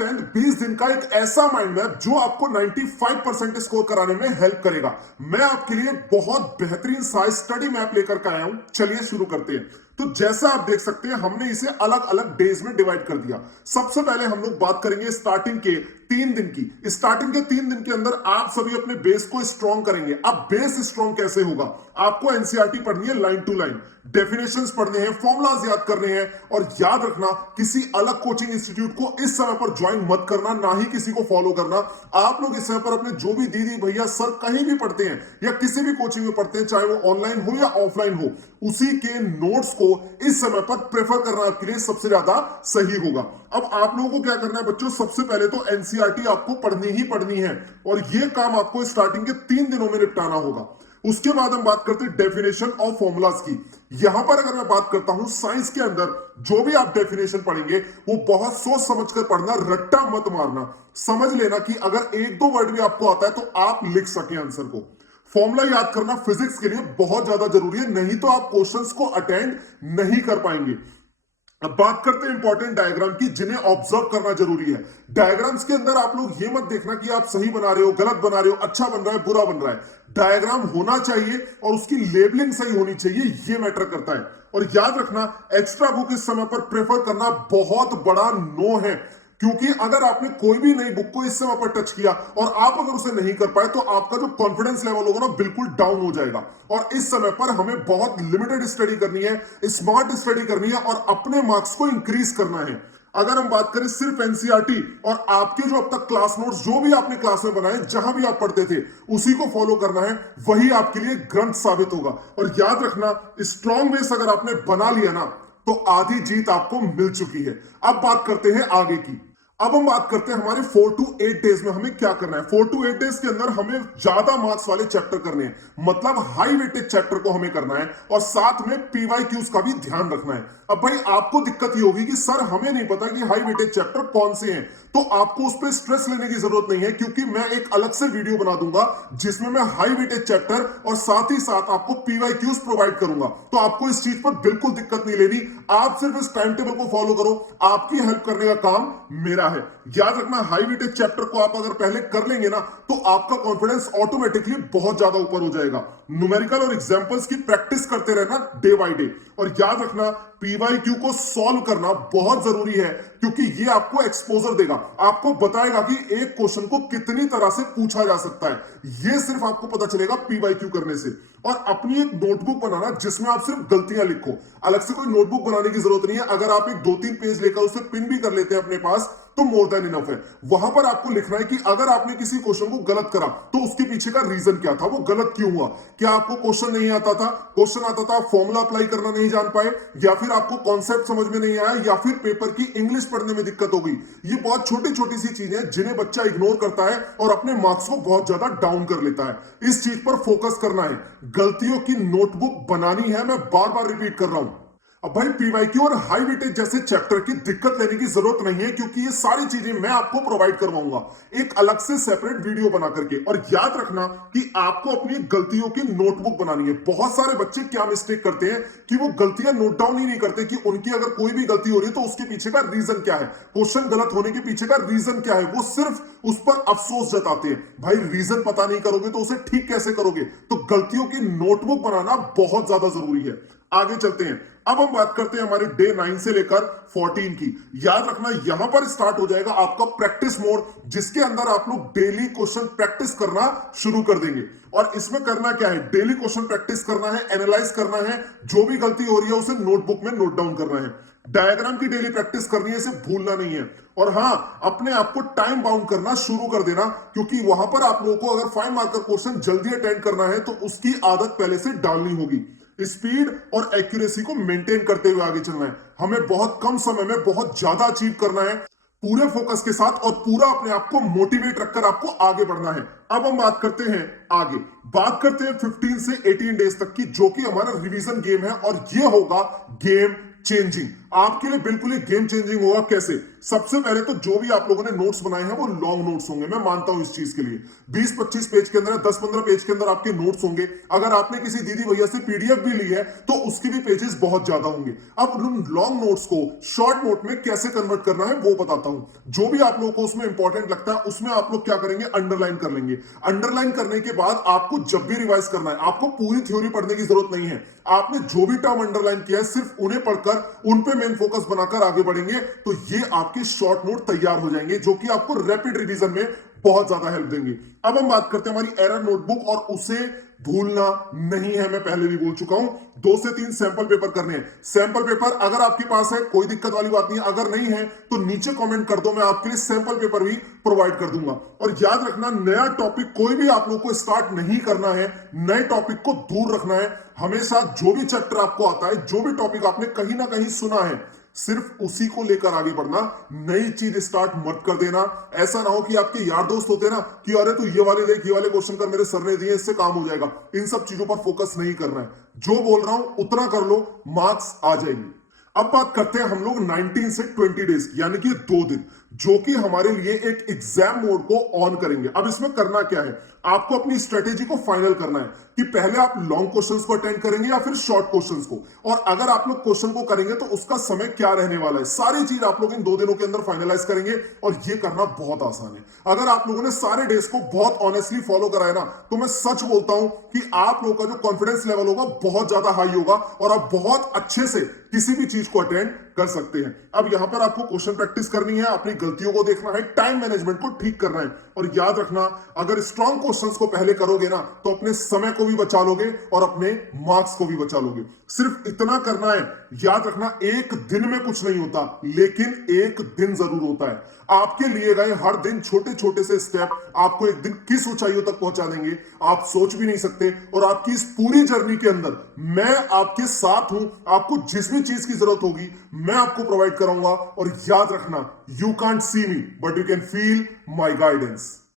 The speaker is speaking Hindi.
स्टैंड 20 दिन का एक ऐसा माइंड मैप जो आपको 95% स्कोर कराने में हेल्प करेगा। मैं आपके लिए बहुत बेहतरीन सा स्टडी मैप लेकर के आया हूं। चलिए शुरू करते हैं। तो जैसा आप देख सकते हैं हमने इसे अलग अलग डेज में डिवाइड कर दिया। सबसे पहले हम लोग बात करेंगे स्टार्टिंग के 3 दिन की। स्टार्टिंग के 3 दिन के अंदर आप सभी अपने बेस को स्ट्रॉन्ग करेंगे। अब बेस स्ट्रॉन्ग कैसे होगा? आपको एनसीईआरटी पढ़नी है लाइन टू लाइन, डेफिनेशंस पढ़ने हैं, फॉर्मूलाज याद करने हैं। और याद रखना, किसी अलग कोचिंग इंस्टीट्यूट को इस समय पर ज्वाइन मत करना, ना ही किसी को फॉलो करना। आप लोग इस समय पर अपने जो भी दीदी भैया सर कहीं भी पढ़ते हैं या किसी भी कोचिंग में पढ़ते हैं, चाहे वो ऑनलाइन हो या ऑफलाइन हो, उसी के नोट्स को इस समय पर प्रेफर करना आपके लिए सबसे ज्यादा सही होगा। अब आप लोगों को क्या करना है बच्चों? सबसे पहले तो एनसीईआरटी आपको पढ़नी ही पढ़नी है और यह काम आपको स्टार्टिंग के 3 दिनों में निपटाना होगा। उसके बाद हम बात करते हैं डेफिनेशन और फॉर्मूलाज की। यहां पर अगर मैं बात करता हूं साइंस के अंदर जो भी आप डेफिनेशन पढ़ेंगे वो बहुत सोच समझकर पढ़ना, रट्टा मत मारना। समझ लेना कि अगर 1-2 वर्ड भी आपको आता है तो आप लिख सके आंसर को। फॉर्मूला याद करना फिजिक्स के लिए बहुत ज्यादा जरूरी है, नहीं तो आप क्वेश्चंस को अटेंड नहीं कर पाएंगे। अब बात करते हैं इंपॉर्टेंट डायग्राम की, जिन्हें ऑब्जर्व करना जरूरी है। डायग्राम्स के अंदर आप लोग ये मत देखना कि आप सही बना रहे हो, गलत बना रहे हो, अच्छा बन रहा है, बुरा बन रहा है। डायग्राम होना चाहिए और उसकी लेबलिंग सही होनी चाहिए, ये मैटर करता है। और याद रखना, एक्स्ट्रा बुक इस समय पर प्रेफर करना बहुत बड़ा नो है, क्योंकि अगर आपने कोई भी नई बुक को इस समय पर टच किया और आप अगर उसे नहीं कर पाए तो आपका जो कॉन्फिडेंस लेवल होगा ना, बिल्कुल डाउन हो जाएगा। और इस समय पर हमें बहुत लिमिटेड स्टडी करनी है, स्मार्ट स्टडी करनी है और अपने मार्क्स को इंक्रीज करना है। अगर हम बात करें सिर्फ एनसीईआरटी और आपके जो अब तक क्लास नोट्स जो भी आपने क्लास में बनाए, जहां भी आप पढ़ते थे, उसी को फॉलो करना है, वही आपके लिए ग्रंथ साबित होगा। और याद रखना, स्ट्रॉन्ग बेस अगर आपने बना लिया ना, तो आधी जीत आपको मिल चुकी है। अब बात करते हैं आगे की। अब हम बात करते हैं हमारे 4 to 8 डेज में हमें क्या करना है। 4 to 8 डेज के अंदर हमें ज्यादा मार्क्स वाले चैप्टर करने हैं, मतलब हाई वेटेज चैप्टर को हमें करना है और साथ में पीवाईक्यूज का भी ध्यान रखना है। अब भाई आपको दिक्कत ये होगी कि सर हमें नहीं पता कि हाई वेटेज चैप्टर कौन से हैं, तो आपको उस पर स्ट्रेस लेने की जरूरत नहीं है, क्योंकि मैं एक अलग से वीडियो बना दूंगा जिसमें मैं हाई वेटेज चैप्टर और साथ ही साथ आपको पीवाईक्यूज प्रोवाइड करूंगा। तो आपको इस चीज पर बिल्कुल दिक्कत नहीं लेनी, आप सिर्फ इस टाइम टेबल को फॉलो करो, आपकी हेल्प करने का काम मेरा है। याद रखना, हाई वेटेज चैप्टर को आप अगर पहले कर लेंगे ना, तो आपका कॉन्फिडेंस ऑटोमेटिकली बहुत ज्यादा ऊपर हो जाएगा। न्यूमेरिकल और एग्जांपल्स की प्रैक्टिस करते रहना डे बाय डे। और याद रखना, पीवाईक्यू को सॉल्व करना बहुत जरूरी है, क्योंकि ये आपको एक्सपोजर देगा, आपको बताएगा कि एक क्वेश्चन को कितनी तरह से पूछा जा सकता है। ये सिर्फ आपको पता चलेगा पीवाईक्यू करने से। और अपनी एक नोटबुक बनाना जिसमें आप सिर्फ गलतियां लिखो। अलग से कोई नोटबुक बनाने की जरूरत नहीं है। अगर आप एक 2-3 पेज लेकर उसे पिन भी कर लेते हैं अपने पास, तो मोर देन इनफ है। वहां पर आपको लिखना है कि अगर आपने किसी क्वेश्चन को गलत करा तो उसके पीछे का रीजन क्या था, वो गलत क्यों हुआ। क्या आपको क्वेश्चन नहीं आता था, क्वेश्चन आता था, फॉर्मूला अप्लाई करना नहीं जान पाए, या फिर आपको कॉन्सेप्ट समझ में नहीं आया, या फिर पेपर की इंग्लिश पढ़ने में दिक्कत हो गई। ये बहुत छोटी छोटी सी चीजें हैं जिन्हें बच्चा इग्नोर करता है और अपने मार्क्स को बहुत ज्यादा डाउन कर लेता है। इस चीज पर फोकस करना है। गलतियों की नोटबुक बनानी है, मैं बार बार रिपीट कर रहा हूं। अब भाई पीवाईक्यू और हाई वेटेज जैसे चैप्टर की दिक्कत लेने की जरूरत नहीं है, क्योंकि ये सारी चीजें मैं आपको प्रोवाइड करवाऊंगा एक अलग से सेपरेट वीडियो बना करके। और याद रखना कि आपको अपनी गलतियों की नोटबुक बनानी है। बहुत सारे बच्चे क्या मिस्टेक करते हैं कि वो गलतियां नोट डाउन ही नहीं करते कि उनकी अगर कोई भी गलती हो रही है तो उसके पीछे का रीजन क्या है, क्वेश्चन गलत होने के पीछे का रीजन क्या है। वो सिर्फ उस पर अफसोस जताते हैं। भाई रीजन पता नहीं करोगे तो उसे ठीक कैसे करोगे? तो गलतियों की नोटबुक बनाना बहुत ज्यादा जरूरी है। आगे चलते हैं। अब हम बात करते हैं हमारे डे 9 से लेकर 14 की। याद रखना, यहां पर स्टार्ट हो जाएगा आपका प्रैक्टिस मोड, जिसके अंदर आप लोग डेली क्वेश्चन प्रैक्टिस करना शुरू कर देंगे। और इसमें करना क्या है? डेली क्वेश्चन प्रैक्टिस करना है, एनालाइज करना है, जो भी गलती हो रही है उसे नोटबुक में नोट डाउन करना है। डायग्राम की डेली प्रैक्टिस करनी है, इसे भूलना नहीं है। और हां, अपने आप को टाइम बाउंड करना शुरू कर देना, क्योंकि वहां पर आप लोगों को अगर 5 मार्कर क्वेश्चन जल्दी अटेंड करना है तो उसकी आदत पहले से डालनी होगी। स्पीड और एक्यूरेसी को मेंटेन करते हुए आगे चलना है। हमें बहुत कम समय में बहुत ज्यादा अचीव करना है, पूरे फोकस के साथ और पूरा अपने आप को मोटिवेट रखकर आपको आगे बढ़ना है। अब हम बात करते हैं आगे, बात करते हैं 15 से 18 डेज तक की, जो कि हमारा रिवीजन गेम है और ये होगा गेम चेंजिंग। आपके लिए बिल्कुल ही गेम चेंजिंग होगा। कैसे? सबसे पहले तो जो भी आप लोगों ने नोट्स बनाए हैं वो लॉन्ग नोट्स होंगे, मैं मानता हूं इस चीज के लिए। 20-25 पेज के अंदर, 10-15 पेज के अंदर आपके नोट्स होंगे। अगर आपने किसी दीदी भैया से पीडीएफ भी ली है तो उसके भी पेजेस बहुत ज्यादा होंगे। अब उन लॉन्ग नोट्स को शॉर्ट नोट में कैसे कन्वर्ट करना है वो बताता हूं। जो भी आप लोगों को उसमें इंपॉर्टेंट लगता है उसमें आप लोग क्या करेंगे, अंडरलाइन कर लेंगे। अंडरलाइन करने के बाद आपको जब भी रिवाइज करना है, आपको पूरी थ्योरी पढ़ने की जरूरत नहीं है। आपने जो भी टर्म अंडरलाइन किया है सिर्फ उन्हें पढ़कर उन पे मेन फोकस बनाकर आगे बढ़ेंगे तो ये आपके शॉर्ट नोट तैयार हो जाएंगे, जो कि आपको रैपिड रिवीजन में बहुत ज्यादा हेल्प देंगे। अब हम बात करते हैं हमारी एरर नोटबुक, और उसे भूलना नहीं है, मैं पहले भी बोल चुका हूं। 2 से 3 सैंपल पेपर करने हैं। सैंपल पेपर अगर आपके पास है कोई दिक्कत वाली बात नहीं है, अगर नहीं है तो नीचे कमेंट कर दो, मैं आपके लिए सैंपल पेपर भी प्रोवाइड कर दूंगा। और याद रखना, नया टॉपिक कोई भी आप लोग को स्टार्ट नहीं करना है, नए टॉपिक को दूर रखना है। हमेशा जो भी चैप्टर आपको आता है, जो भी टॉपिक आपने कहीं ना कहीं सुना है, सिर्फ उसी को लेकर आगे बढ़ना, नई चीज स्टार्ट मत कर देना। ऐसा ना हो कि आपके यार दोस्त होते ना कि अरे तू ये वाले देख, ये वाले क्वेश्चन कर, मेरे सर ने दिए, इससे काम हो जाएगा। इन सब चीजों पर फोकस नहीं करना है। जो बोल रहा हूं उतना कर लो, मार्क्स आ जाएंगे। अब बात करते हैं हम लोग 19 से 20 डेज यानी कि 2 दिन, जो कि हमारे लिए एक एग्जाम मोड को ऑन करेंगे। अब इसमें करना क्या है, आपको अपनी स्ट्रेटेजी को फाइनल करना है कि पहले आप लॉन्ग क्वेश्चंस को अटेंड करेंगे या फिर शॉर्ट क्वेश्चंस को, और अगर आप लोग क्वेश्चन को करेंगे तो उसका समय क्या रहने वाला है, सारी चीज आप लोग इन 2 दिनों के अंदर फाइनलाइज करेंगे। और ये करना बहुत आसान है। अगर आप लोगों ने सारे डेज को बहुत ऑनेस्टली फॉलो कराया ना, तो मैं सच बोलता हूं कि आप लोगों का जो कॉन्फिडेंस लेवल होगा बहुत ज्यादा हाई होगा और आप बहुत अच्छे से किसी भी चीज को अटेंड कर सकते हैं। अब यहां पर आपको क्वेश्चन प्रैक्टिस करनी है, अपनी गलतियों को देखना है, टाइम मैनेजमेंट को ठीक करना है। और याद रखना, अगर स्ट्रॉन्ग क्वेश्चंस को पहले करोगे ना तो अपने समय को भी बचा लोगे और अपने मार्क्स को भी बचा लोगे। सिर्फ इतना करना है। याद रखना, एक दिन में कुछ नहीं होता, लेकिन एक दिन जरूर होता है। आपके लिए गए हर दिन छोटे छोटे से स्टेप आपको एक दिन किस ऊंचाइयों तक पहुंचा देंगे आप सोच भी नहीं सकते। और आपकी इस पूरी जर्नी के अंदर मैं आपके साथ हूं। आपको जिस भी चीज की जरूरत होगी मैं आपको प्रोवाइड कराऊंगा। और याद रखना, you can't see me but you can feel my guidance.